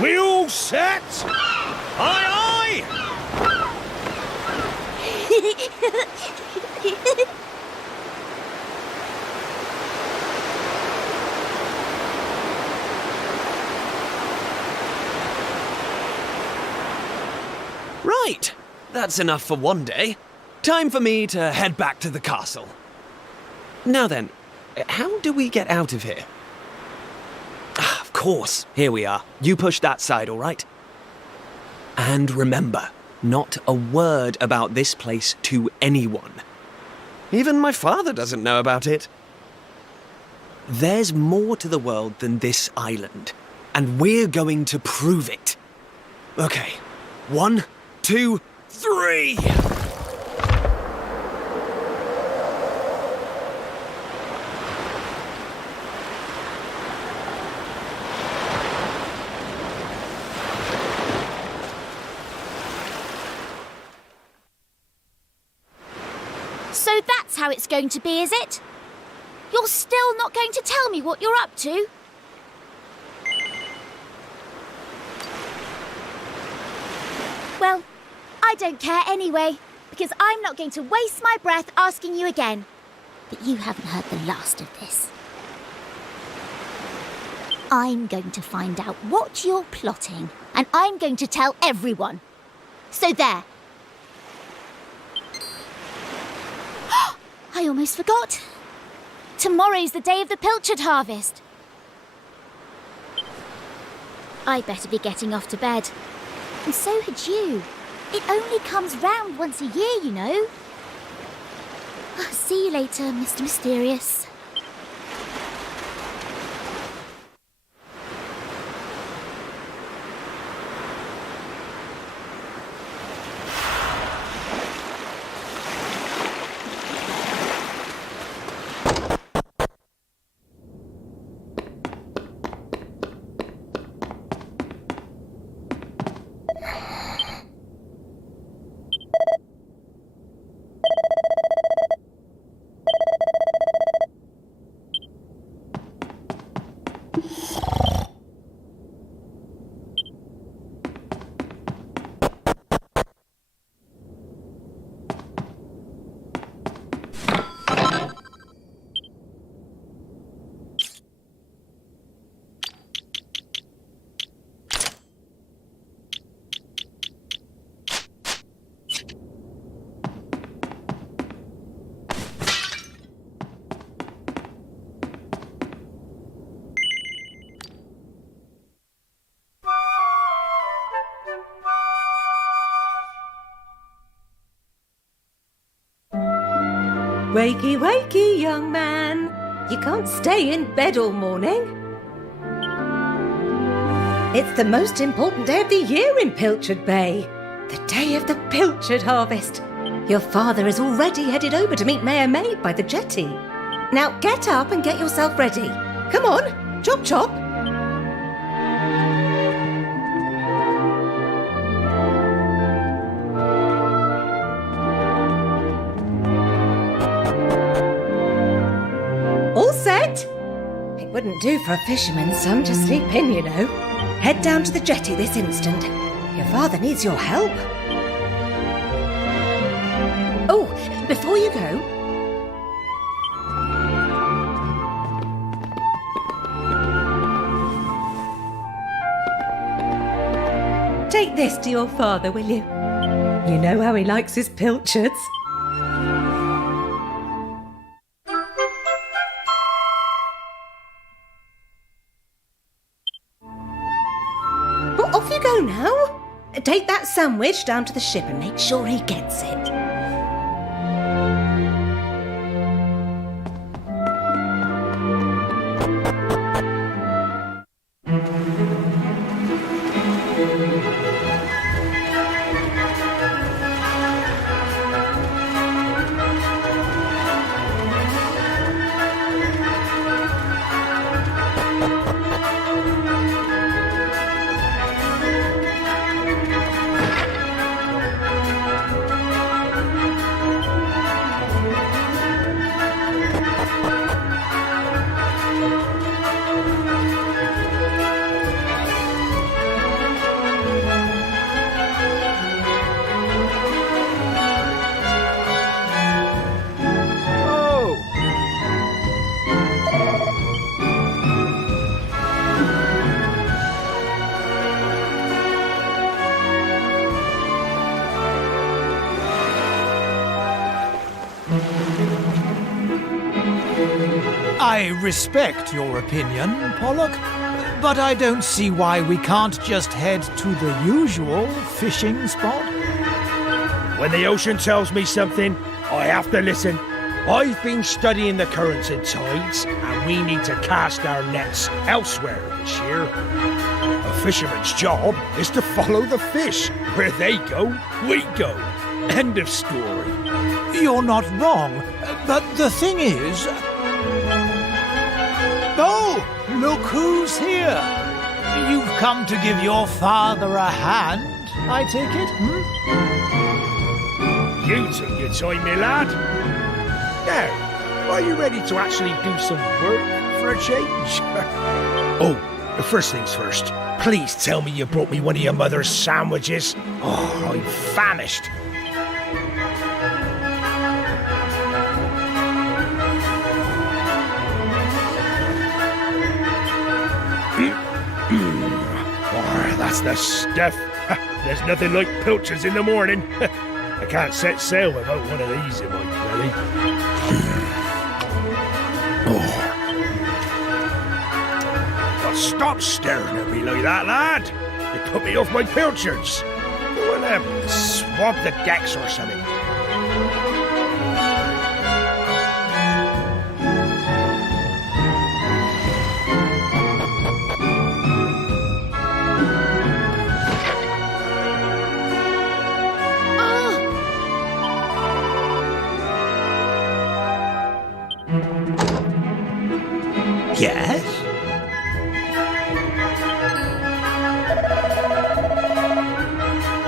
We all set? Aye, aye! Right, that's enough for one day. Time for me to head back to the castle. Now then, how do we get out of here? Ah, of course, here we are. You push that side, all right? And remember, not a word about this place to anyone. Even my father doesn't know about it. There's more to the world than this island, and we're going to prove it. Okay, 1, 2, 3! So that's how it's going to be, is it? You're still not going to tell me what you're up to? Well, I don't care anyway, because I'm not going to waste my breath asking you again. But you haven't heard the last of this. I'm going to find out what you're plotting, and I'm going to tell everyone. So there. I almost forgot. Tomorrow's the day of the pilchard harvest. I'd better be getting off to bed. And so had you. It only comes round once a year, you know. See you later, Mr. Mysterious. Wakey, wakey, young man. You can't stay in bed all morning. It's the most important day of the year in Pilchard Bay. The day of the pilchard harvest. Your father is already headed over to meet Mayor Maid by the jetty. Now get up and get yourself ready. Come on, chop chop. All set? It wouldn't do for a fisherman's son to sleep in, you know. Head down to the jetty this instant. Your father needs your help. Oh, before you go... Take this to your father, will you? You know how he likes his pilchards. Well, off you go now. Take that sandwich down to the ship and make sure he gets it. I respect your opinion, Pollock, but I don't see why we can't just head to the usual fishing spot. When the ocean tells me something, I have to listen. I've been studying the currents and tides, and we need to cast our nets elsewhere this year. A fisherman's job is to follow the fish. Where they go, we go. End of story. You're not wrong, but the thing is... Oh, look who's here. You've come to give your father a hand, I take it, You took your time, my lad. Now, are you ready to actually do some work for a change? Oh, first things first. Please tell me you brought me one of your mother's sandwiches. Oh, I'm famished. Oh, that's the stuff. There's nothing like pilchards in the morning. I can't set sail without one of these in my belly. Oh, stop staring at me like that, lad. You put me off my pilchards. You want to swab the decks or something? Yes? No.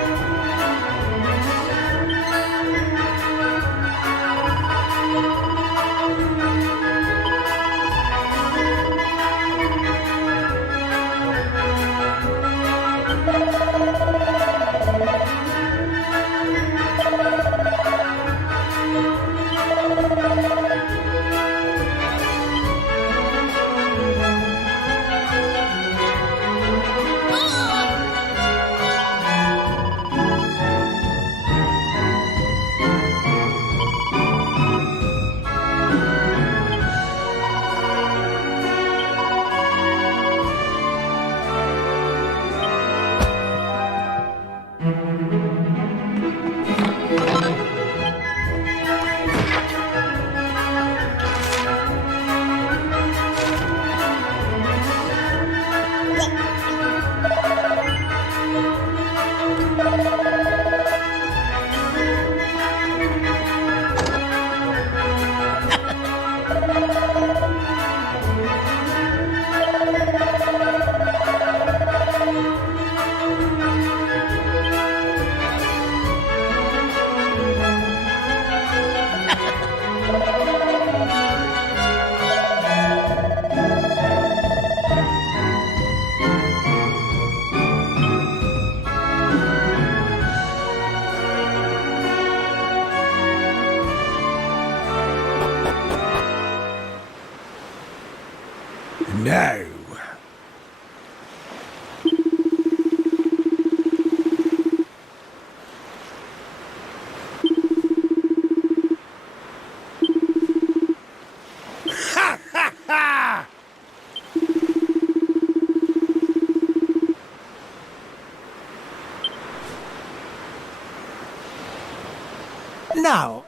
Ha ha ha! Now,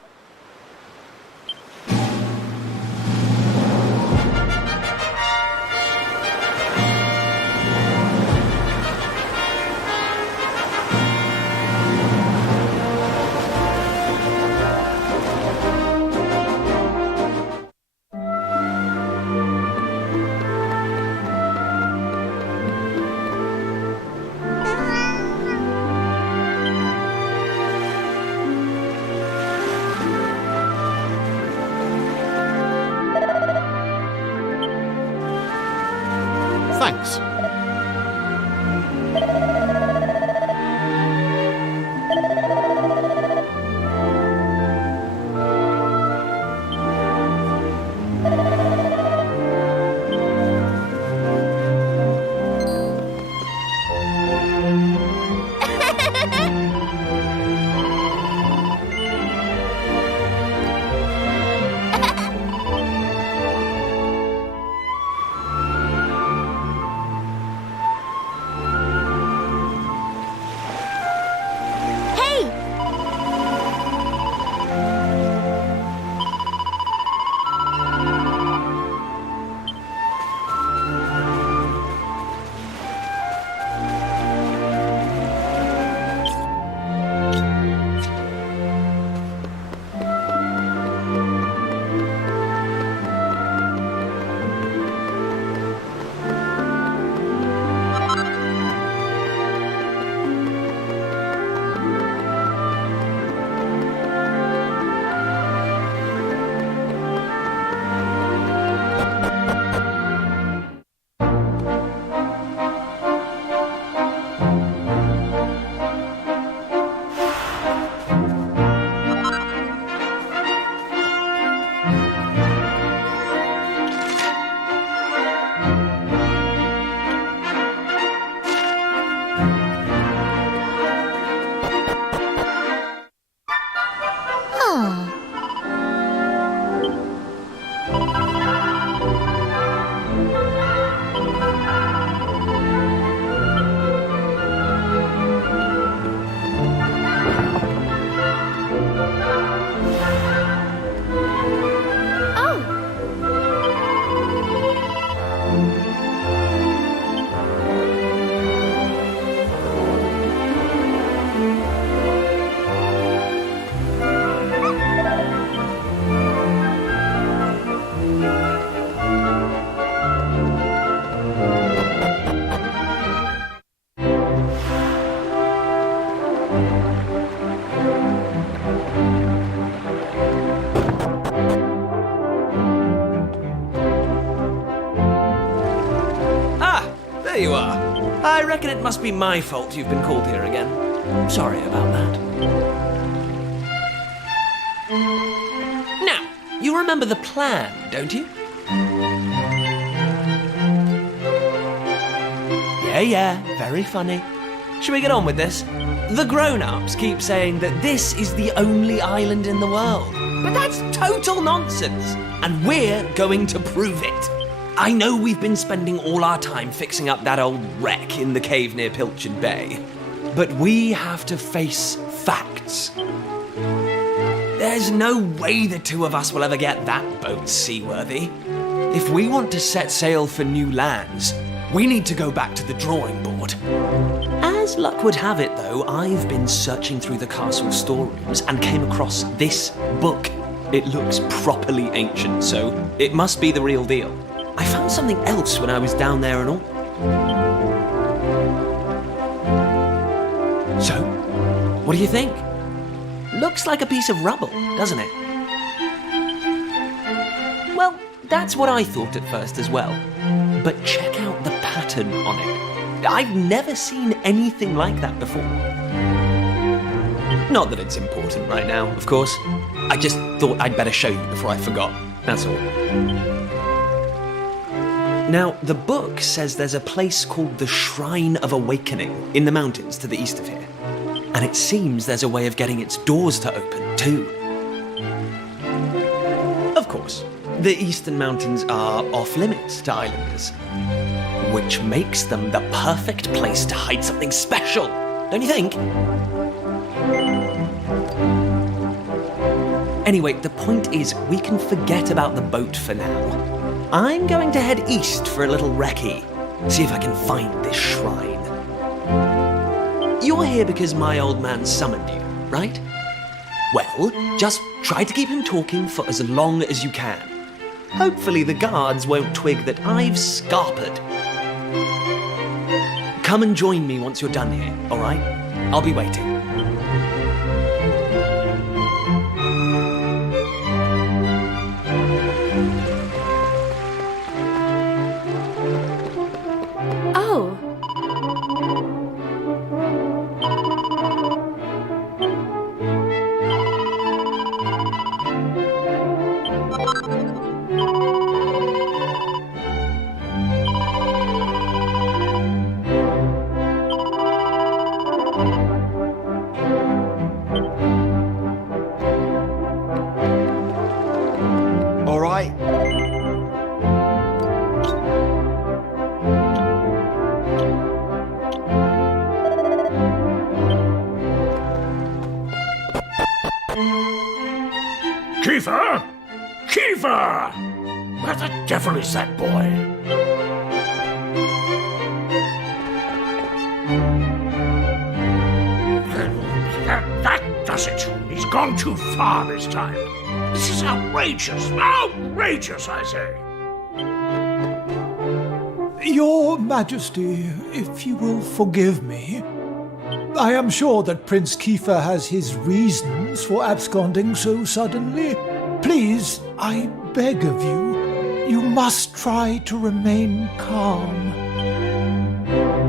Ah. There you are. I reckon it must be my fault you've been called here again. Sorry about that. Now, you remember the plan, don't you? Yeah, very funny. Should we get on with this? The grown-ups keep saying that this is the only island in the world. But that's total nonsense, and we're going to prove it. I know we've been spending all our time fixing up that old wreck in the cave near Pilchard Bay, but we have to face facts. There's no way the two of us will ever get that boat seaworthy. If we want to set sail for new lands, we need to go back to the drawing board. As luck would have it, though, I've been searching through the castle storerooms and came across this book. It looks properly ancient, so it must be the real deal. I found something else when I was down there and all. So, what do you think? Looks like a piece of rubble, doesn't it? Well, that's what I thought at first as well. But check out the pattern on it. I've never seen anything like that before. Not that it's important right now, of course. I just thought I'd better show you before I forgot, that's all. Now, the book says there's a place called the Shrine of Awakening in the mountains to the east of here. And it seems there's a way of getting its doors to open, too. Of course, the eastern mountains are off-limits to islanders, which makes them the perfect place to hide something special, don't you think? Anyway, the point is, we can forget about the boat for now. I'm going to head east for a little recce, see if I can find this shrine. You're here because my old man summoned you, right? Well, just try to keep him talking for as long as you can. Hopefully the guards won't twig that I've scarpered. Come and join me once you're done here, all right? I'll be waiting. Kiefer! Kiefer! Where the devil is that boy? That does it. He's gone too far this time. This is outrageous. Outrageous, I say. Your Majesty, if you will forgive me, I am sure that Prince Kiefer has his reasons for absconding so suddenly. Please, I beg of you, you must try to remain calm.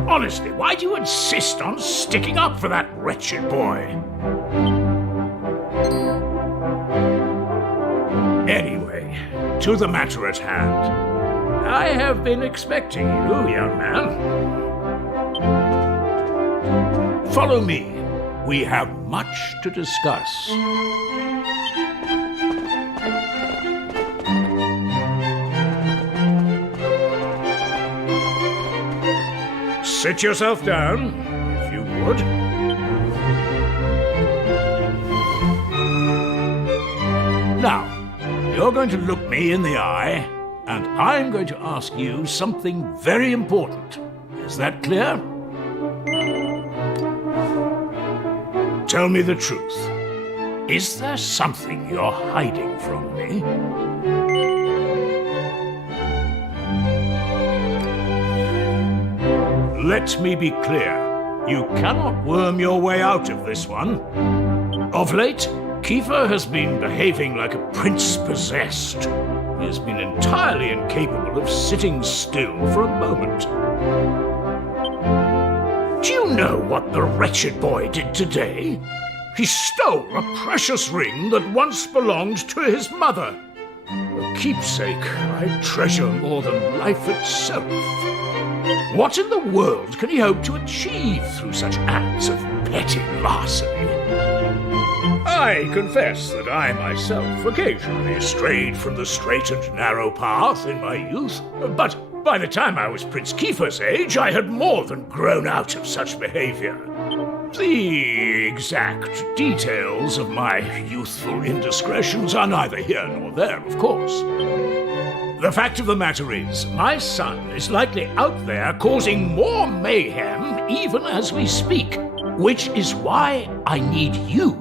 Honestly, why do you insist on sticking up for that wretched boy? Anyway, to the matter at hand. I have been expecting you, young man. Follow me. We have much to discuss. Sit yourself down, if you would. Now, you're going to look me in the eye, and I'm going to ask you something very important. Is that clear? Tell me the truth. Is there something you're hiding from me? Let me be clear. You cannot worm your way out of this one. Of late, Kiefer has been behaving like a prince possessed. He has been entirely incapable of sitting still for a moment. Do you know what the wretched boy did today? He stole a precious ring that once belonged to his mother. A keepsake I treasure more than life itself. What in the world can he hope to achieve through such acts of petty larceny? I confess that I myself occasionally strayed from the straight and narrow path in my youth, but by the time I was Prince Kiefer's age, I had more than grown out of such behavior. The exact details of my youthful indiscretions are neither here nor there, of course. The fact of the matter is, my son is likely out there causing more mayhem even as we speak, which is why I need you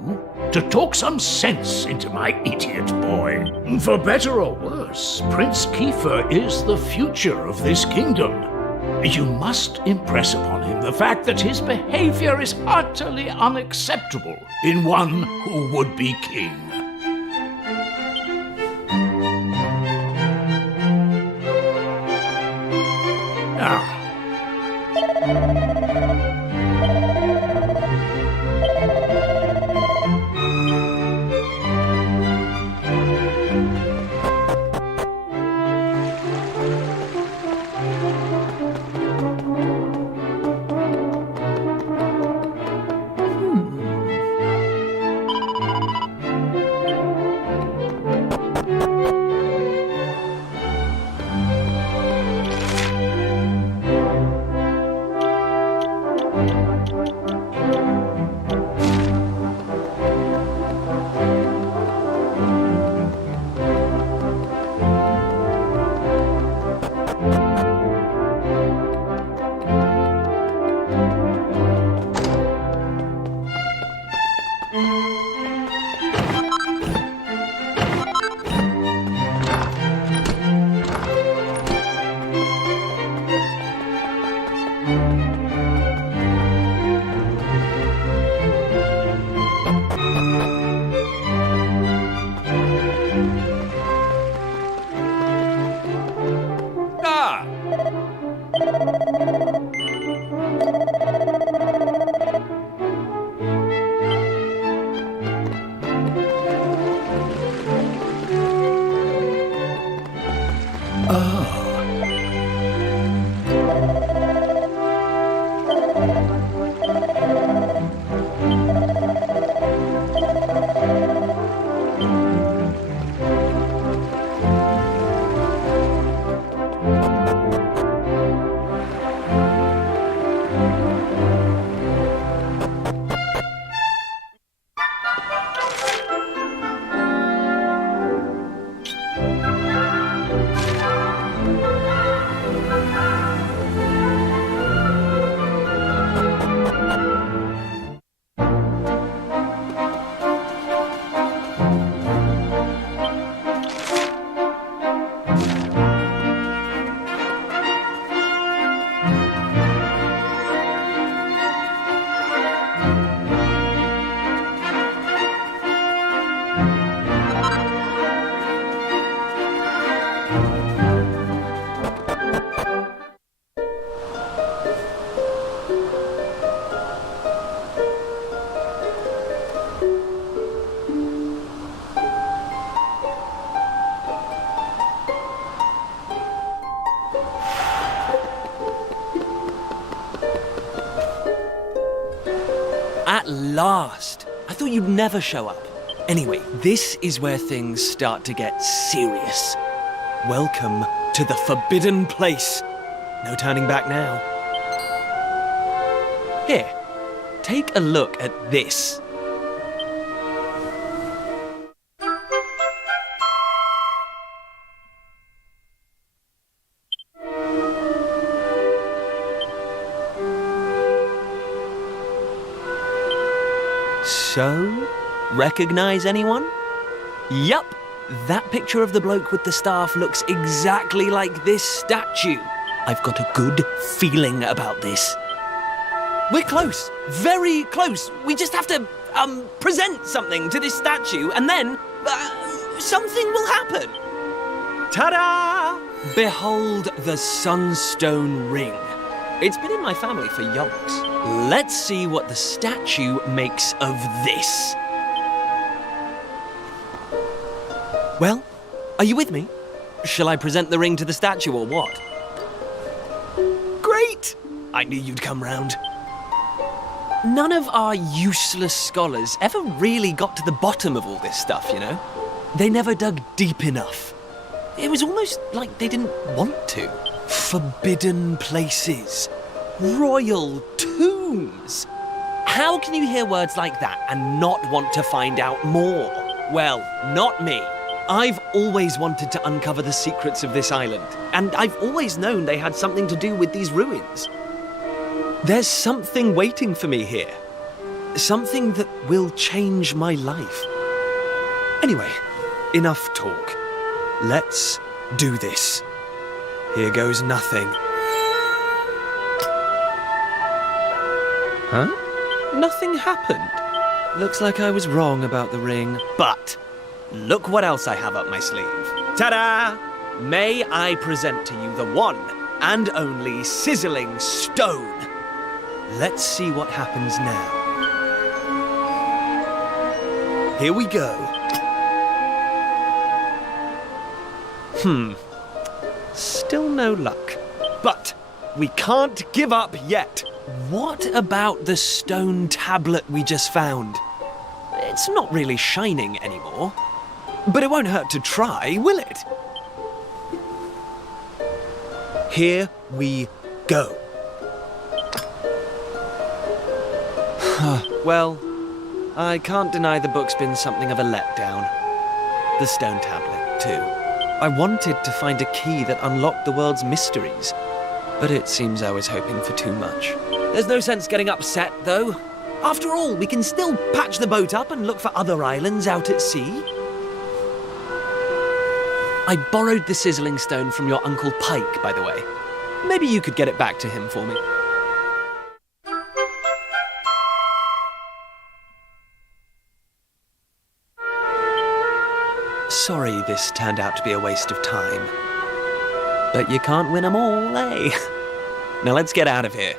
to talk some sense into my idiot boy. For better or worse, Prince Kiefer is the future of this kingdom. You must impress upon him the fact that his behavior is utterly unacceptable in one who would be king. Now, At last! I thought you'd never show up. Anyway, this is where things start to get serious. Welcome to the Forbidden Place. No turning back now. Here, take a look at this. So, recognize anyone? Yup, that picture of the bloke with the staff looks exactly like this statue. I've got a good feeling about this. We're close, very close. We just have to, present something to this statue and then, something will happen. Ta-da! Behold the Sunstone Ring. It's been in my family for yonks. Let's see what the statue makes of this. Well, are you with me? Shall I present the ring to the statue or what? Great! I knew you'd come round. None of our useless scholars ever really got to the bottom of all this stuff, you know? They never dug deep enough. It was almost like they didn't want to. Forbidden places. Royal tombs. How can you hear words like that and not want to find out more? Well, not me. I've always wanted to uncover the secrets of this island, and I've always known they had something to do with these ruins. There's something waiting for me here. Something that will change my life. Anyway, enough talk. Let's do this. Here goes nothing. Huh? Nothing happened. Looks like I was wrong about the ring. But look what else I have up my sleeve. Ta-da! May I present to you the one and only sizzling stone. Let's see what happens now. Here we go. Still no luck. But we can't give up yet. What about the stone tablet we just found? It's not really shining anymore. But it won't hurt to try, will it? Here we go. Well, I can't deny the book's been something of a letdown. The stone tablet, too. I wanted to find a key that unlocked the world's mysteries, but it seems I was hoping for too much. There's no sense getting upset, though. After all, we can still patch the boat up and look for other islands out at sea. I borrowed the sizzling stone from your Uncle Pike, by the way. Maybe you could get it back to him for me. Sorry this turned out to be a waste of time. But you can't win 'em all, eh? Now let's get out of here.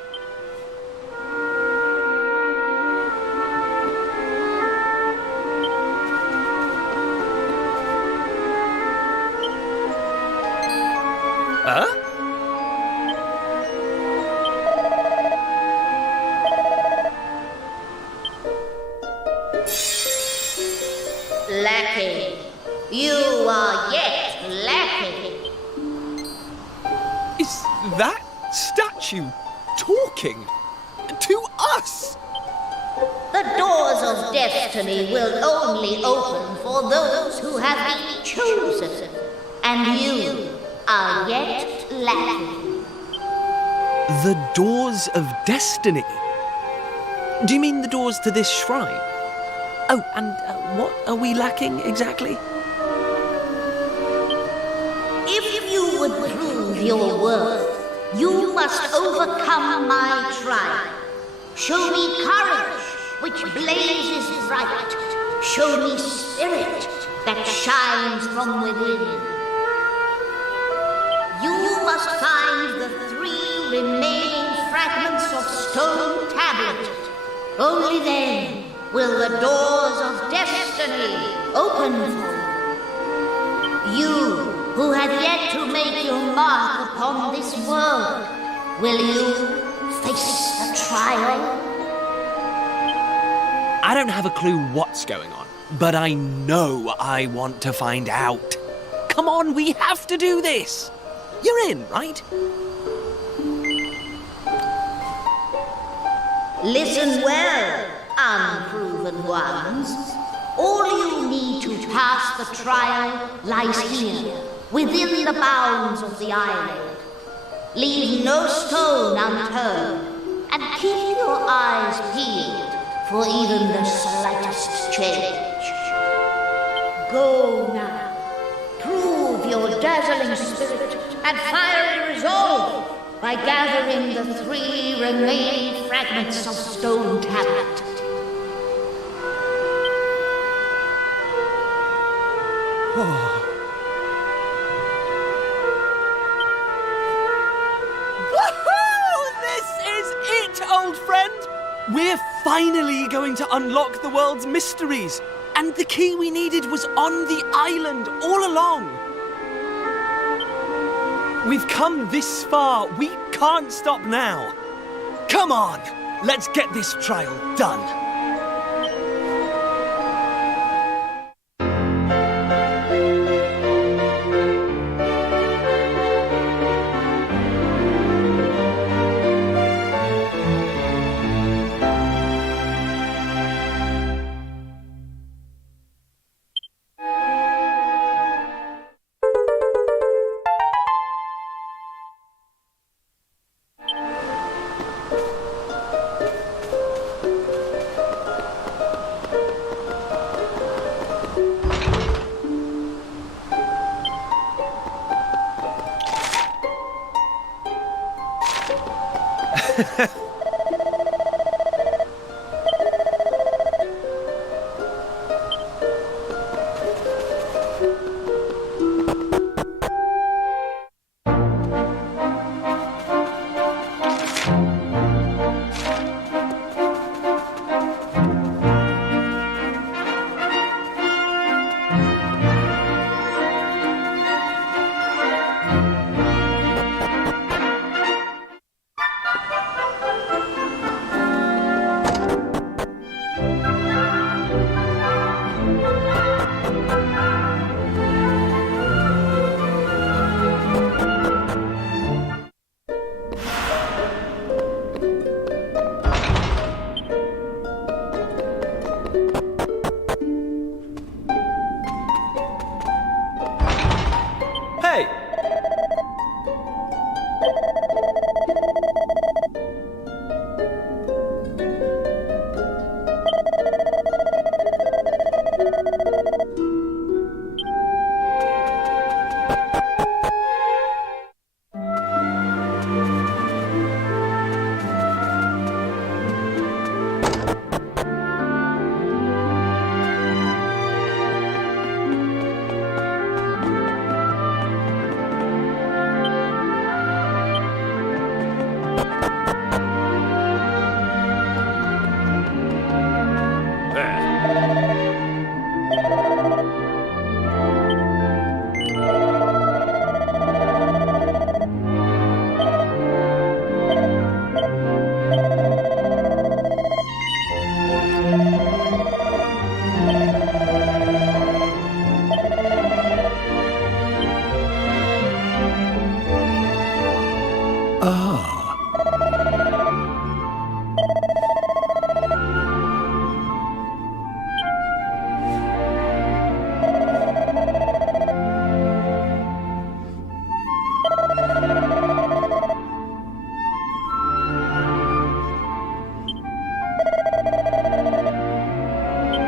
Huh? Lackey, you are yet lacking. Is that statue talking to us? The doors of destiny will only open for those who have been chosen, and you are yet lacking. The doors of destiny? Do you mean the doors to this shrine? Oh, and what are we lacking exactly? If you would prove your worth, you must overcome my trial. Show me courage, which blazes bright. Show me spirit that shines from within. You must find the 3 remaining fragments of stone tablet. Only then will the doors of destiny open for you. You who have yet to make your mark upon this world, will you face the trial? I don't have a clue what's going on, but I know I want to find out. Come on, we have to do this. You're in, right? Listen well, unproven ones. All you need to pass the trial lies here, within the bounds of the island. Leave no stone unturned, and keep your eyes peeled for even the slightest change. Go now. Prove your dazzling spirit and fiery resolve by gathering the 3 remaining fragments of stone tablet. Woohoo! This is it, old friend! We're finally going to unlock the world's mysteries. And the key we needed was on the island all along. We've come this far. We can't stop now. Come on, let's get this trial done. Hey!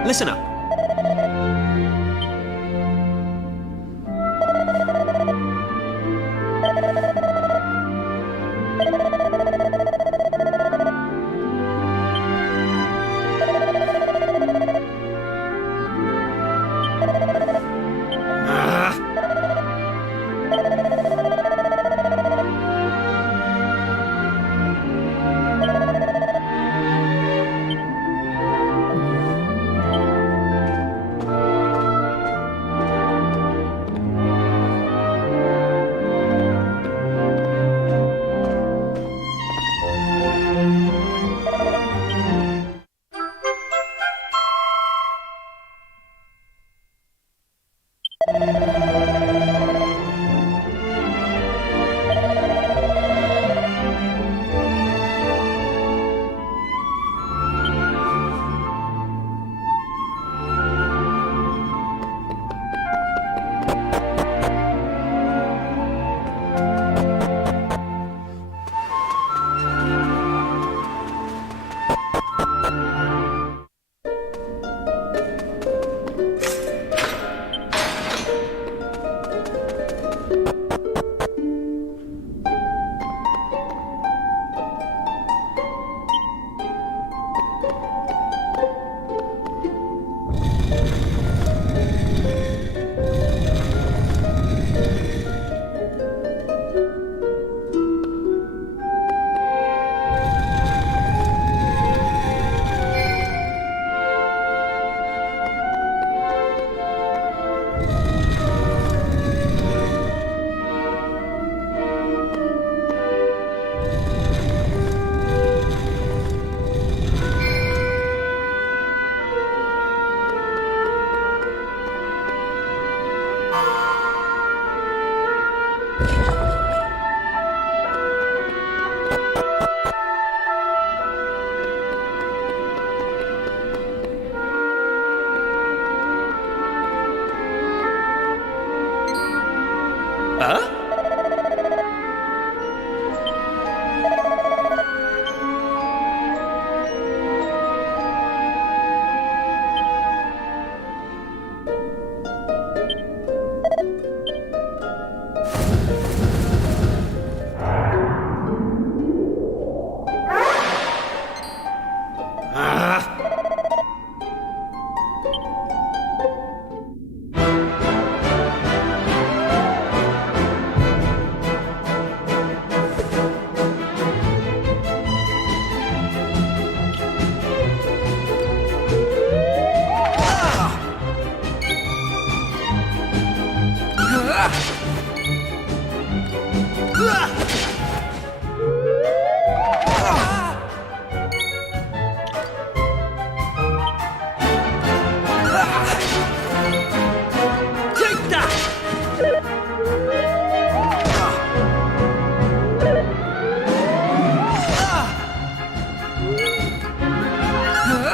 Listen up.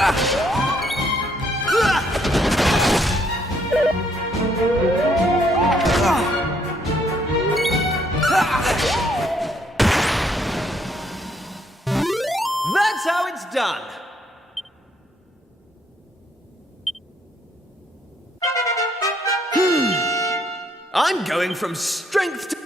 That's how it's done. I'm going from strength to...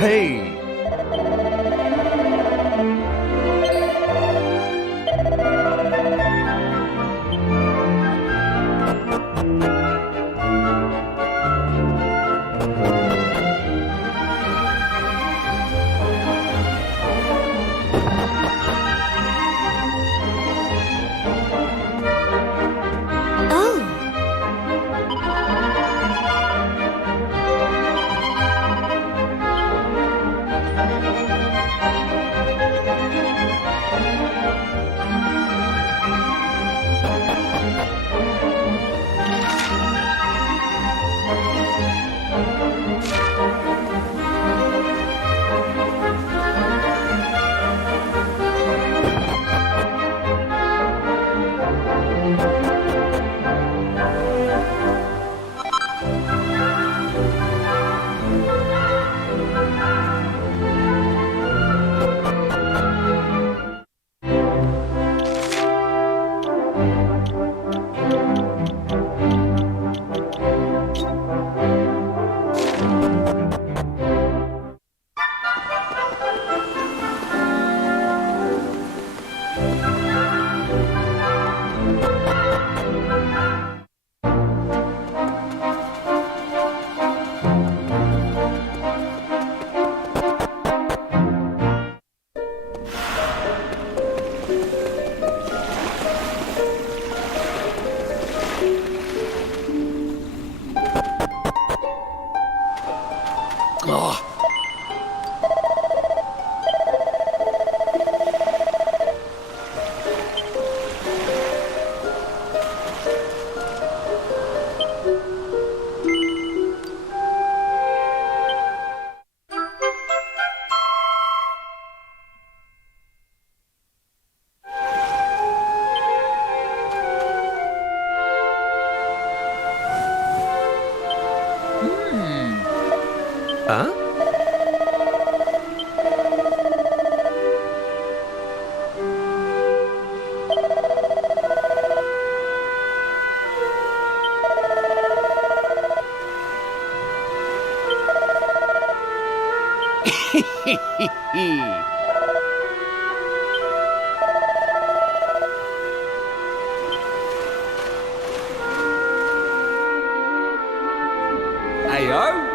Hey! Huh? Ayo? Eh?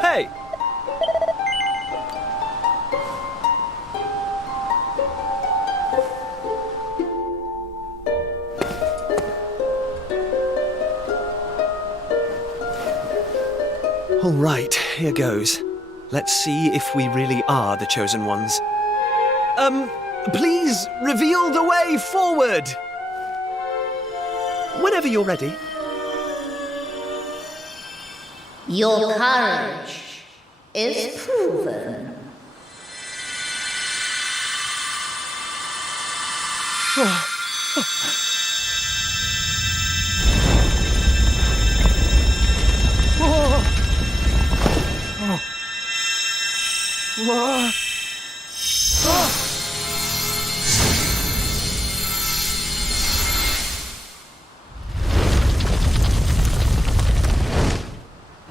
Hey! All right, here goes. Let's see if we really are the chosen ones. Please reveal the way forward! Whenever you're ready. Your courage is proven.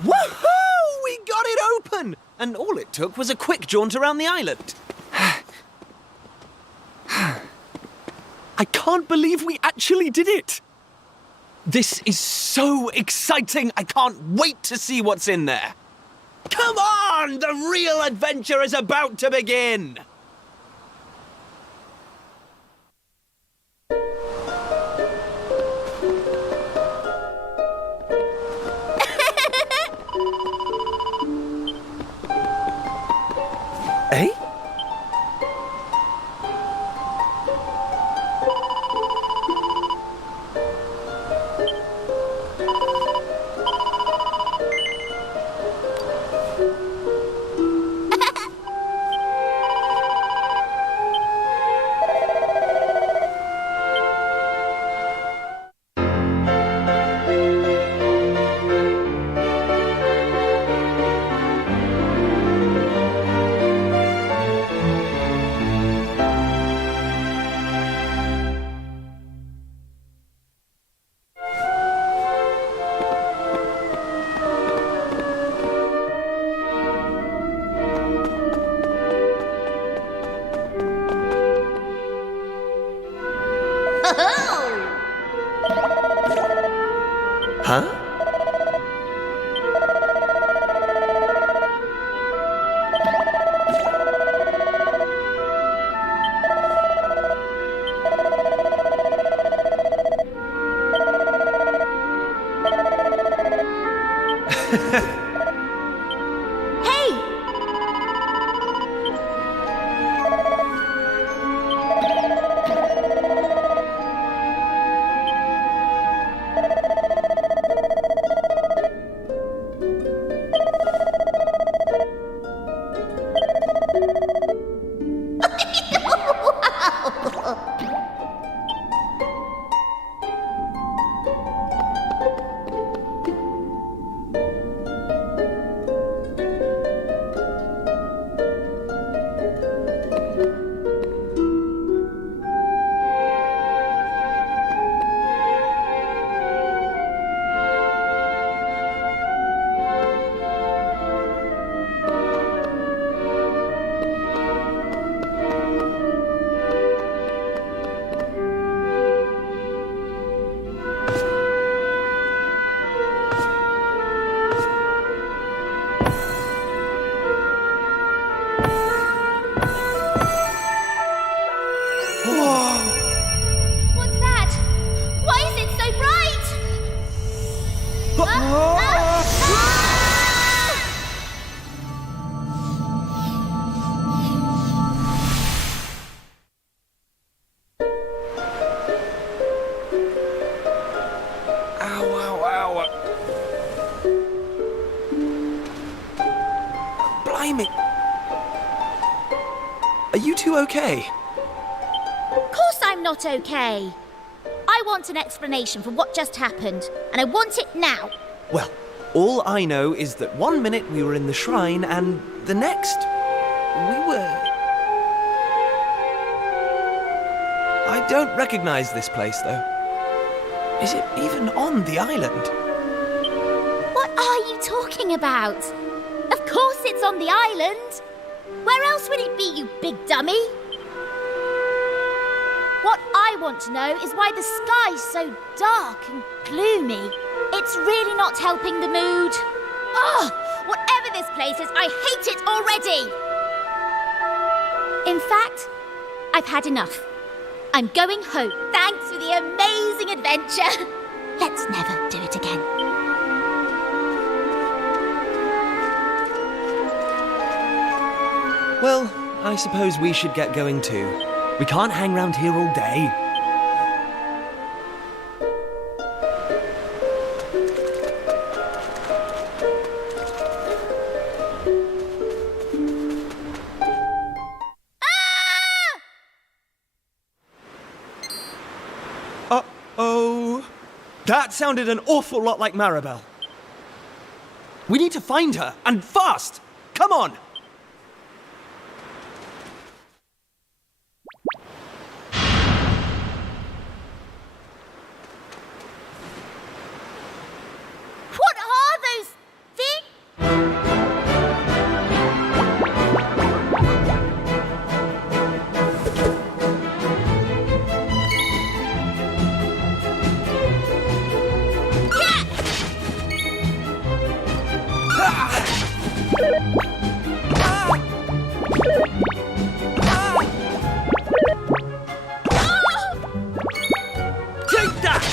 Woohoo! We got it open! And all it took was a quick jaunt around the island. I can't believe we actually did it! This is so exciting! I can't wait to see what's in there! Come on! The real adventure is about to begin! Eh? Huh? Hey! What's that? Why is it so bright? Ow, ow, ow. Blimey. Are you two okay? Of course I'm not okay. I want an explanation for what just happened, and I want it now. Well, all I know is that 1 minute we were in the shrine and the next we were... I don't recognize this place, though. Is it even on the island? What are you talking about? Of course it's it's on the island. Where else would it be, you big dummy? What I want to know is why the sky's so dark and gloomy. It's really not helping the mood. Ugh! Whatever this place is, I hate it already! In fact, I've had enough. I'm going home. Thanks for the amazing adventure. Let's never do it again. Well, I suppose we should get going too. We can't hang around here all day. Uh-oh. That sounded an awful lot like Maribel. We need to find her, and fast! Come on! What are those things? Take that!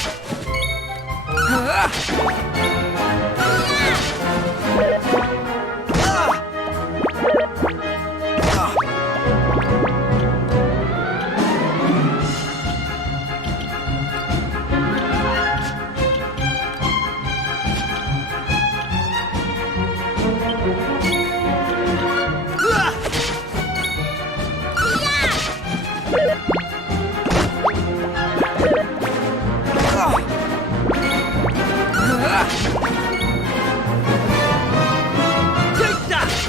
Take that!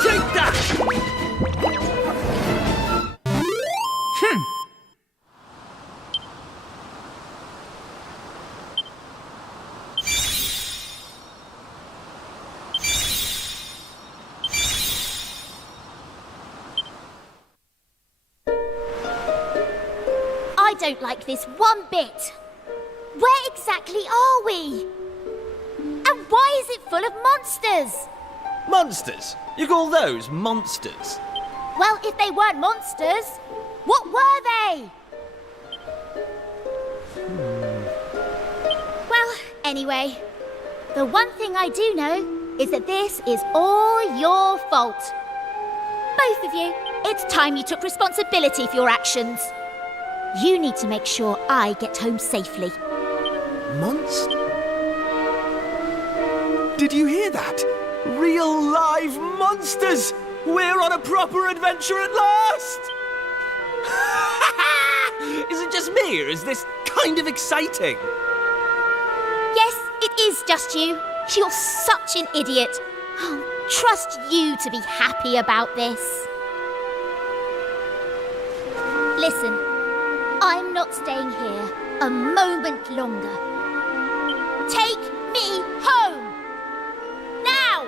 Take that! I don't like this one bit. Where exactly are we? And why is it full of monsters? Monsters? You call those monsters? Well, if they weren't monsters, what were they? Well, anyway, the one thing I do know is that this is all your fault. Both of you, it's time you took responsibility for your actions. You need to make sure I get home safely. Monster? Did you hear that? Real live monsters! We're on a proper adventure at last! Is it just me, or is this kind of exciting? Yes, it is just you. You're such an idiot. I'll trust you to be happy about this. Listen, I'm not staying here a moment longer. Take me home! Now!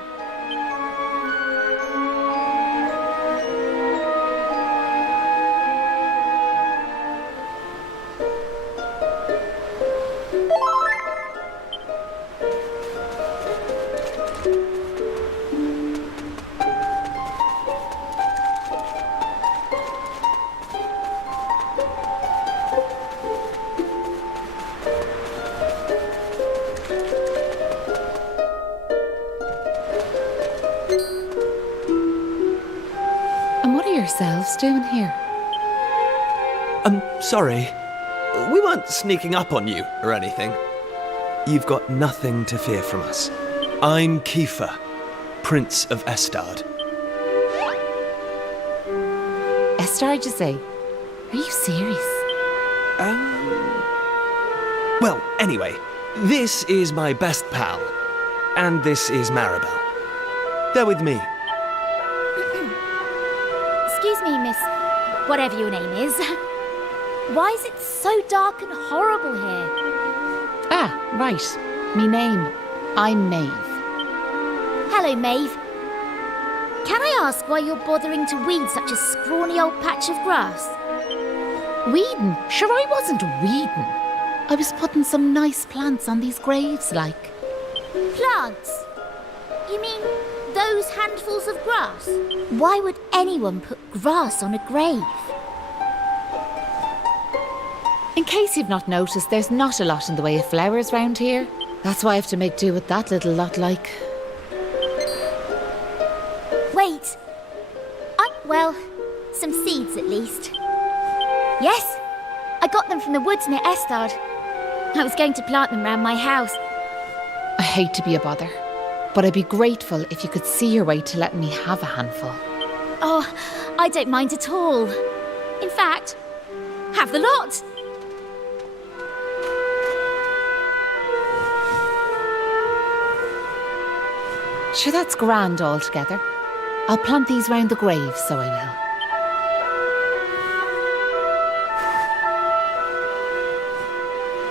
And what are yourselves doing here? I'm sorry. We weren't sneaking up on you or anything. You've got nothing to fear from us. I'm Kiefer, Prince of Estard. Estard, you say? Are you serious? Well, anyway, this is my best pal, and this is Maribel. They're with me. Excuse me, miss, whatever your name is. Why is it so dark and horrible here? Ah, right. Me name. I'm Maeve. Hello, Maeve. Can I ask why you're bothering to weed such a scrawny old patch of grass? Weeding? Sure, I wasn't weeding. I was putting some nice plants on these graves, like. Plants? You mean those handfuls of grass? Why would anyone put grass on a grave? In case you've not noticed, there's not a lot in the way of flowers round here. That's why I have to make do with that little lot, like. Wait. Well, some seeds at least. Yes, I got them from the woods near Estard. I was going to plant them round my house. I hate to be a bother, but I'd be grateful if you could see your way to letting me have a handful. Oh, I don't mind at all. In fact, have the lot. Sure, that's grand altogether. I'll plant these round the grave, so I will.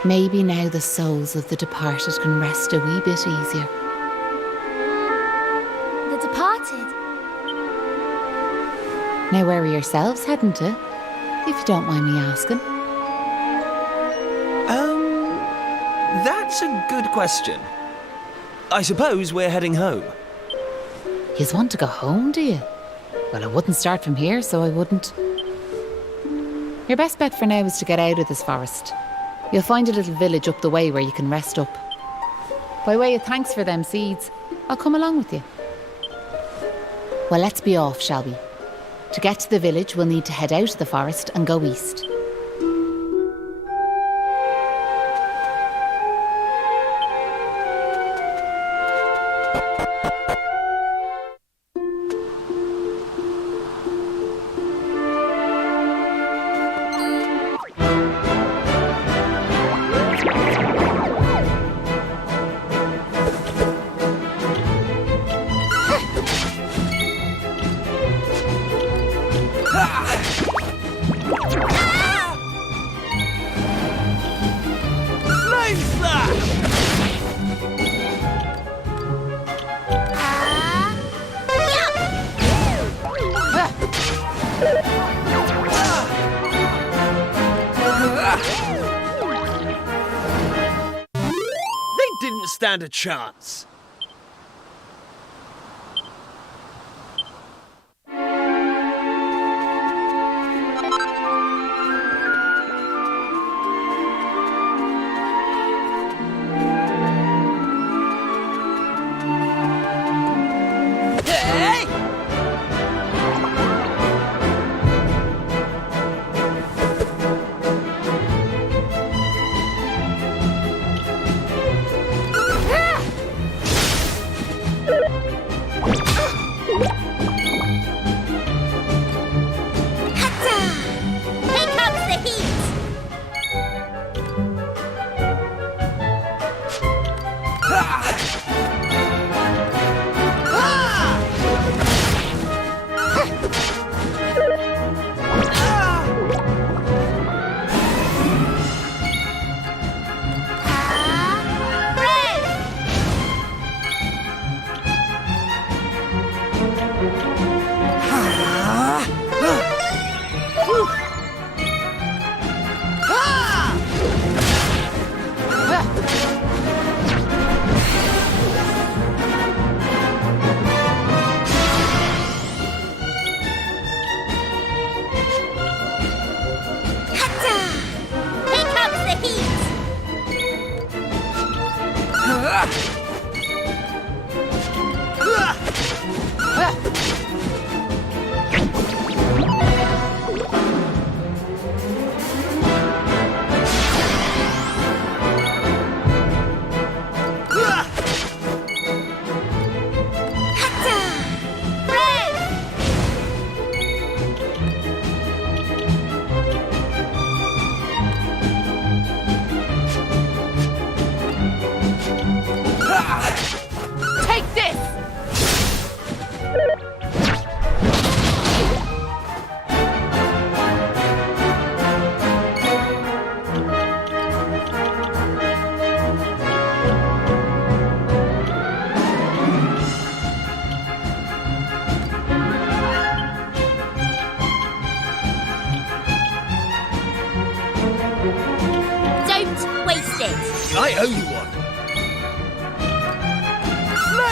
Maybe now the souls of the departed can rest a wee bit easier. The departed? Now where are yourselves heading to? If you don't mind me asking. That's a good question. I suppose we're heading home. Yous want to go home, do you? Well, I wouldn't start from here, so I wouldn't. Your best bet for now is to get out of this forest. You'll find a little village up the way where you can rest up. By way of thanks for them seeds, I'll come along with you. Well, let's be off, shall we? To get to the village, we'll need to head out of the forest and go east. They didn't stand a chance. Hey!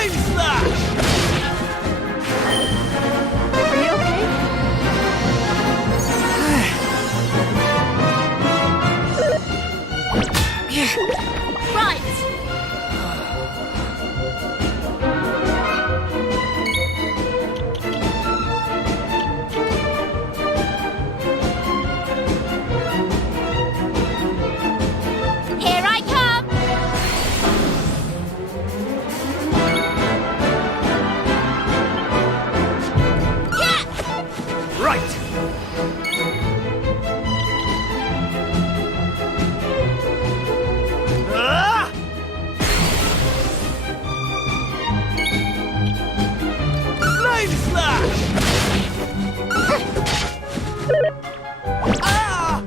Flame Slash! Are you okay? Right. Here I come. Yeah. Right! Ah! Flame Slash! Ah!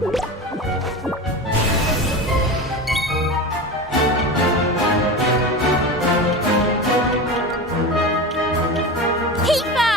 Keeper.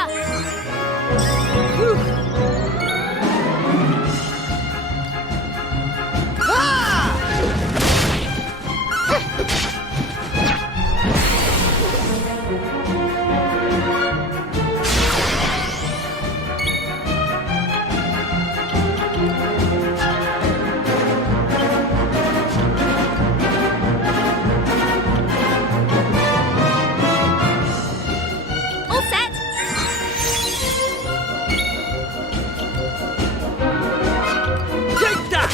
All set. Take that!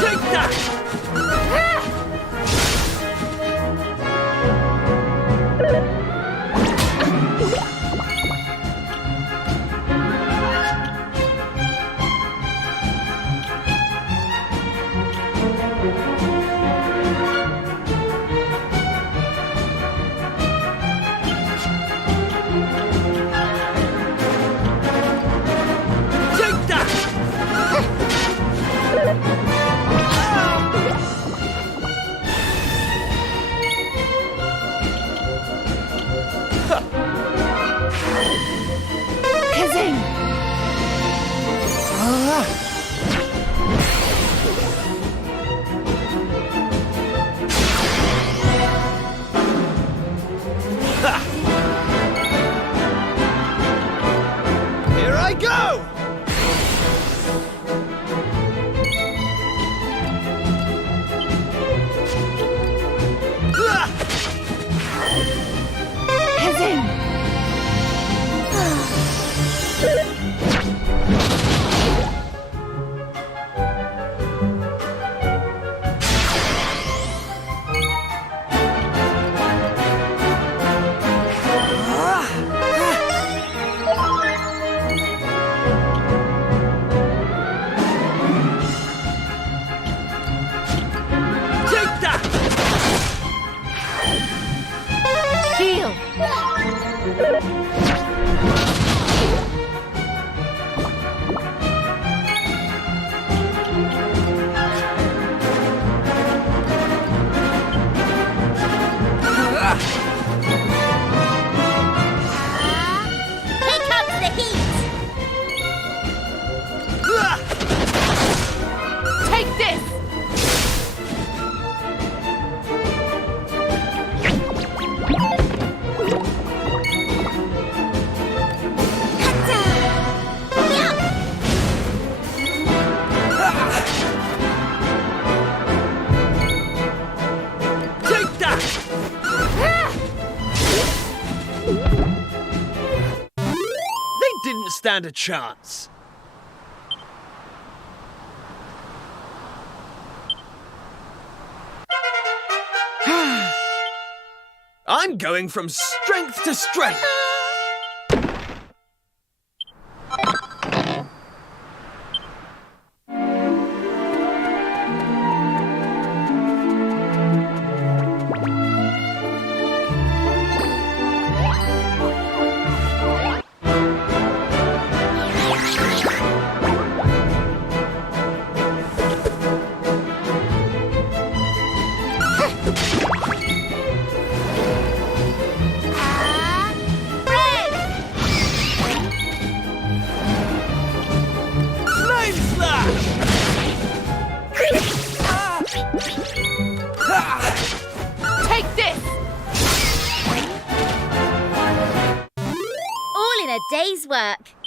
Take that! Take that! Kazing! Here I go! Kazing! Take that! Heal! Here comes the heat. Take this! Take that! They didn't stand a chance. I'm going from strength to strength. day's work.